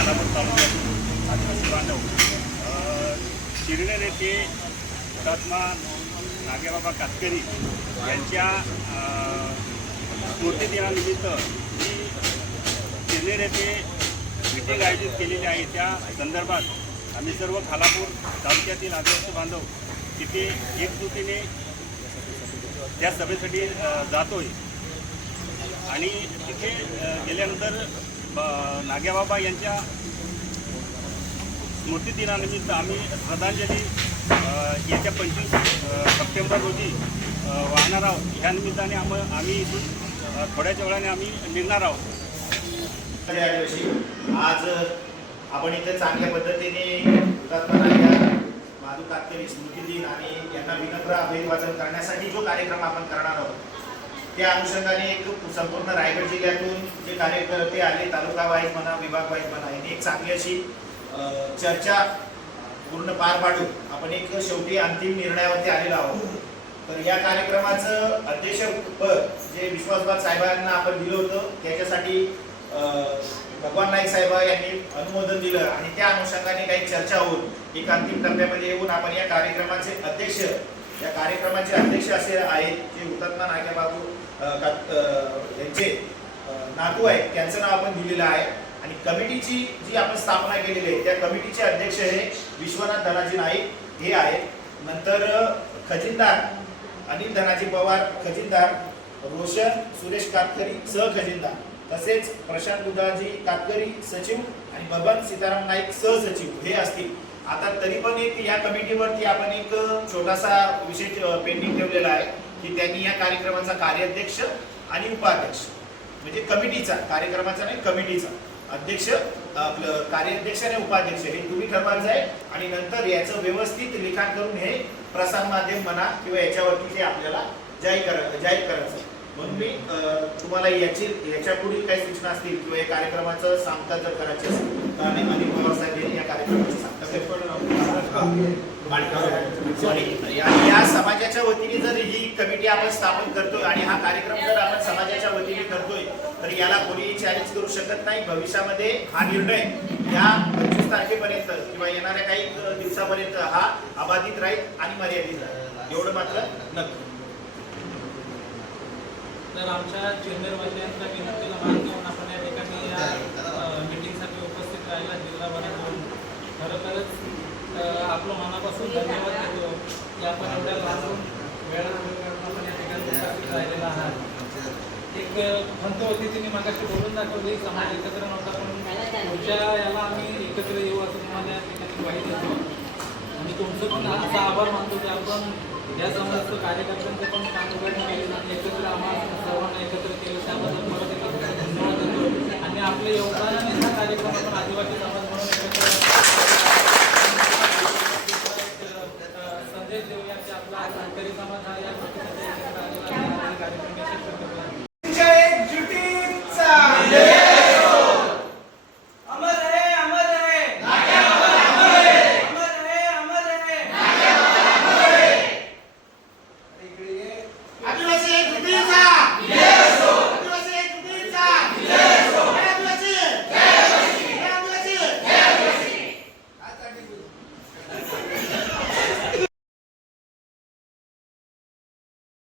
खानापूर तालुक्यातून आदिवासी बांधव अ, शिरनेर येथे हुतात्मा नागेबाबा कातकरी यांच्या स्मृतिदिनानिमित्त ही शिरनेर येथे मिटिंग आयोजित केलेली आहे त्या संदर्भात आम्ही सर्व खालापूर तालुक्यातील आदिवासी बांधव तिथे एकजुटीने त्या सभेसाठी जातोय आणि तिथे गेल्यानंतर नाग्याबाबा यांच्या स्मृतिदिनानिमित्त आम्ही श्रद्धांजली याच्या येत्या पंचवीस सप्टेंबर रोजी वाहणार आहोत. ह्या निमित्ताने आम आम्ही इथून थोड्याच वेळाने आम्ही निघणार आहोत. या दिवशी आज आपण इथे चांगल्या पद्धतीने हुतात्मा नाग्या माधू कातकरी स्मृती दिन आणि यांना विनम्र अभिवाचन करण्यासाठी जो कार्यक्रम आपण करणार आहोत त्या अनुषंगाने एक संपूर्ण रायगड जिल्ह्यातून जे कार्यकर्ते आले तालुका वाईज म्हणा विभाग वाईज म्हणा यांनी एक चांगली अशी चर्चा पूर्ण पार पाडून आपण एक शेवटी अंतिम निर्णयावरती आलेलो आहोत. तर या कार्यक्रमाचं अध्यक्षपद जे विश्वासबाग साहेबांना आपण दिलं होतं त्याच्यासाठी भगवान नाईक साहेब यांनी अनुमोदन दिलं आणि त्या अनुषंगाने काही चर्चा होऊन एक अंतिम टप्प्यामध्ये येऊन आपण या कार्यक्रमाचे अध्यक्ष या कार्यक्रमाचे अध्यक्ष असे आहेत जे हुतात्मा नागेबाबू अ, यांचे नातू आहेत त्यांचं नाव आपण दिलेलं आहे. आणि कमिटीची जी आपण स्थापना केलेली आहे त्या कमिटीचे अध्यक्ष हे विश्वनाथ धनाजी नाईक हे आहेत. नंतर खजिनदार अनिल धनाजी पवार खजिनदार रोशन सुरेश कातकरी सहखजिनदार तसेच प्रशांत दुधाजी कातकरी सचिव आणि बबन सीताराम नाईक सहसचिव हे असतील. आता तरी पण एक या कमिटीवरती आपण एक छोटासा विषय पेंडिंग ठेवलेला आहे. की त्यांनी या कार्यक्रमाचा कार्याध्यक्ष आणि उपाध्यक्ष म्हणजे कमिटीचा कार्यक्रमाचा नाही कमिटीचा अध्यक्ष आपलं कार्याध्यक्ष आणि उपाध्यक्ष हे तुम्ही ठरवायचं आहे आणि नंतर याचं व्यवस्थित लिखाण करून हे प्रसार माध्यम म्हणा किंवा याच्यावरती ते आपल्याला जाहीर करा जाहीर करायचं. म्हणून मी तुम्हाला याची याच्या पुढील काही सूचना असतील किंवा या कार्यक्रमाचं सांगता जर करायचं असेल तर आम्ही अनिल पवार या कार्यक्रमाचं सांगता आणि या- समाजाच्या वतीने जर ही कमिटी आपण स्थापन करतोय आणि हा कार्यक्रम जर आपण समाजाच्या वतीने करतोय तर याला कोणीही चॅलेंज करू शकत नाही. भविष्यामध्ये हा निर्णय या पंचवीस तारखेपर्यंत किंवा येणाऱ्या काही दिवसापर्यंत हा अबाधित राहील आणि मर्यादित राहील. एवढं मात्र नक्की. तर आमच्या चेंबरवाल्यांच्या विनंतीला मान देऊन आपण या ठिकाणी या मिटिंगसाठी उपस्थित राहायला जिल्हाभरातून खरोखरच आपलं मनापासून धन्यवाद देतो. की आपण एवढ्या लांबून वेळा वेळ आपण या ठिकाणी राहिलेला आहात. एक म्हणतो होती तिने मागाशी बोलून दाखवली समाज एकत्र नव्हता पण तुमच्या याला आम्ही एकत्र येऊ असं तुम्हाला या ठिकाणी ग्वाही देतो आणि तुमचं पण असा आभार मानतो की आपण या समाजाचं कार्यकर्त्यांचं पण काम उघडणं केलं आणि एकत्र आम्हाला सर्वांना एकत्र केलं. त्याबद्दल परत एकत्र धन्यवाद देतो. आणि आपल्या योगदानाने हा कार्यक्रम आपण आदिवासी समाज कार्यक्रम यशस्वी